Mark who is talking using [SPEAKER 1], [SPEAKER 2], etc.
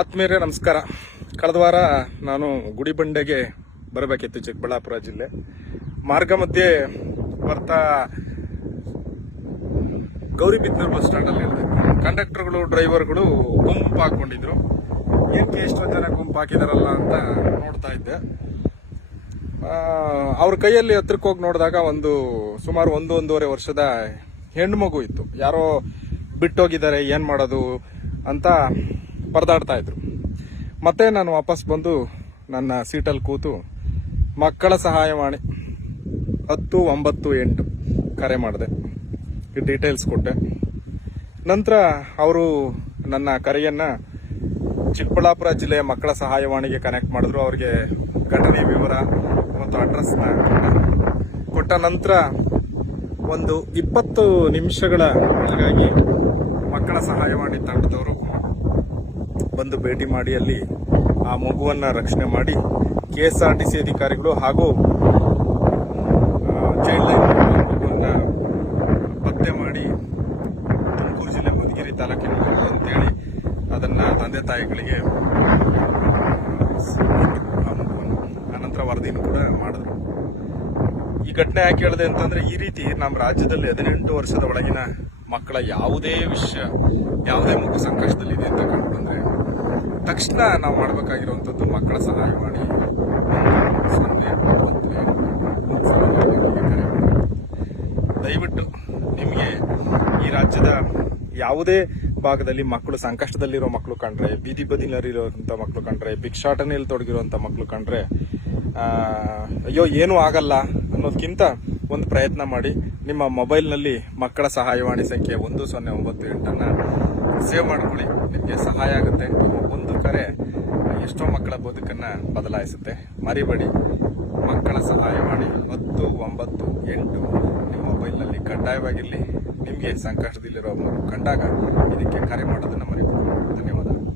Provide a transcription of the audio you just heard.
[SPEAKER 1] ಆತ್ಮೀಯರೇ, ನಮಸ್ಕಾರ. ಕಳೆದ ವಾರ ನಾನು ಗುಡಿಬಂಡೆಗೆ ಬರಬೇಕಿತ್ತು ಚಿಕ್ಕಬಳ್ಳಾಪುರ ಜಿಲ್ಲೆ. ಮಾರ್ಗ ಮಧ್ಯೆ ಬರ್ತಾ ಗೌರಿಬಿದ್ನೂರು ಬಸ್ ಸ್ಟ್ಯಾಂಡಲ್ಲಿ ಕಂಡಕ್ಟರ್ಗಳು, ಡ್ರೈವರ್ಗಳು ಗುಂಪು ಹಾಕೊಂಡಿದ್ರು ಏನಕ್ಕೆ ಎಷ್ಟೊಂದು ಜನ ಗುಂಪು ಹಾಕಿದಾರಲ್ಲ ಅಂತ ನೋಡ್ತಾ ಇದ್ದೆ. ಅವ್ರ ಕೈಯಲ್ಲಿ ಹತ್ರಕ್ಕೆ ಹೋಗಿ ನೋಡಿದಾಗ ಒಂದು ಸುಮಾರು ಒಂದು, ಒಂದೂವರೆ ವರ್ಷದ ಹೆಣ್ಣು ಮಗು ಇತ್ತು. ಯಾರೋ ಬಿಟ್ಟೋಗಿದ್ದಾರೆ, ಏನು ಮಾಡೋದು ಅಂತ ಪರದಾಡ್ತಾ ಇದ್ರು. ಮತ್ತೆ ನಾನು ವಾಪಸ್ ಬಂದು ನನ್ನ ಸೀಟಲ್ಲಿ ಕೂತು ಮಕ್ಕಳ ಸಹಾಯವಾಣಿ ಹತ್ತು, ಒಂಬತ್ತು, ಎಂಟು ಕರೆ ಮಾಡಿದೆ. ಡೀಟೇಲ್ಸ್ ಕೊಟ್ಟೆ. ನಂತರ ಅವರು ನನ್ನ ಕರೆಯನ್ನು ಚಿಕ್ಕಬಳ್ಳಾಪುರ ಜಿಲ್ಲೆಯ ಮಕ್ಕಳ ಸಹಾಯವಾಣಿಗೆ ಕನೆಕ್ಟ್ ಮಾಡಿದ್ರು. ಅವರಿಗೆ ಘಟನೆ ವಿವರ ಮತ್ತು ಅಡ್ರೆಸ್ನ ಕೊಟ್ಟ ನಂತರ ಒಂದು ಇಪ್ಪತ್ತು ನಿಮಿಷಗಳ ಒಳಗಾಗಿ ಮಕ್ಕಳ ಸಹಾಯವಾಣಿ ತಂಡದವರು ಬಂದು ಭೇಟಿ ಮಾಡಿ ಅಲ್ಲಿ ಆ ಮಗುವನ್ನು ರಕ್ಷಣೆ ಮಾಡಿ K S R T C ಅಧಿಕಾರಿಗಳು ಹಾಗೂ ಚೈಲ್ಡ್ ಲೈನ್ ಮಗುವನ್ನು ಪತ್ತೆ ಮಾಡಿ ತುಮಕೂರು ಜಿಲ್ಲೆ ಮಧುಗಿರಿ ತಾಲೂಕಿನ ಅಂತೇಳಿ ಅದನ್ನ ತಂದೆ ತಾಯಿಗಳಿಗೆ ಆನಂತರ ವರದಿಯನ್ನು ಕೂಡ ಮಾಡಿದ್ರು. ಈ ಘಟನೆ ಯಾಕೆ ಹೇಳಿದೆ ಅಂತಂದ್ರೆ ಈ ರೀತಿ ನಮ್ಮ ರಾಜ್ಯದಲ್ಲಿ ಹದಿನೆಂಟು ವರ್ಷದ ಒಳಗಿನ ಮಕ್ಕಳ ಯಾವುದೇ ವಿಷಯ, ಯಾವುದೇ ಮಗು ಸಂಕಷ್ಟದಲ್ಲಿದೆ ಅಂತ ತಕ್ಷಣ ನಾವು ಮಾಡಬೇಕಾಗಿರುವಂಥದ್ದು ಮಕ್ಕಳ ಸಹಾಯವಾಣಿ ಸೊನ್ನೆ ದಯವಿಟ್ಟು ನಿಮಗೆ ಈ ರಾಜ್ಯದ ಯಾವುದೇ ಭಾಗದಲ್ಲಿ ಮಕ್ಕಳು, ಸಂಕಷ್ಟದಲ್ಲಿರೋ ಮಕ್ಕಳು ಕಂಡ್ರೆ, ಬೀದಿ ಬದಿನಲ್ಲಿರುವಂಥ ಮಕ್ಕಳು ಕಂಡ್ರೆ, ಭಿಕ್ಷಾಟನೆಯಲ್ಲಿ ತೊಡಗಿರುವಂಥ ಮಕ್ಕಳು ಕಂಡ್ರೆ ಅಯ್ಯೋ, ಏನೂ ಆಗಲ್ಲ ಅನ್ನೋದಕ್ಕಿಂತ ಒಂದು ಪ್ರಯತ್ನ ಮಾಡಿ ನಿಮ್ಮ ಮೊಬೈಲ್ನಲ್ಲಿ ಮಕ್ಕಳ ಸಹಾಯವಾಣಿ ಸಂಖ್ಯೆ ಒಂದು ಸೊನ್ನೆ ಒಂಬತ್ತು ಎಂಟನ್ನು ಸೇವ್ ಮಾಡ್ಕೊಳ್ಳಿ. ನಿಮಗೆ ಸಹಾಯ ಆಗುತ್ತೆ. ಒಂದು ಕರೆ ಎಷ್ಟೋ ಮಕ್ಕಳ ಬದುಕನ್ನು ಬದಲಾಯಿಸುತ್ತೆ. ಮರಿಬೇಡಿ. ಮಕ್ಕಳ ಸಹಾಯ ಮಾಡಿ. ಹತ್ತು, ಒಂಬತ್ತು, ಎಂಟು, ನಿಮ್ಮ ಮೊಬೈಲ್ನಲ್ಲಿ ಕಡ್ಡಾಯವಾಗಿರಲಿ. ನಿಮಗೆ ಸಂಕಷ್ಟದಲ್ಲಿರೋ ಕಂಡಾಗ ಇದಕ್ಕೆ ಕರೆ ಮಾಡೋದನ್ನು ಮರಿಬೇಡಿ. ಧನ್ಯವಾದ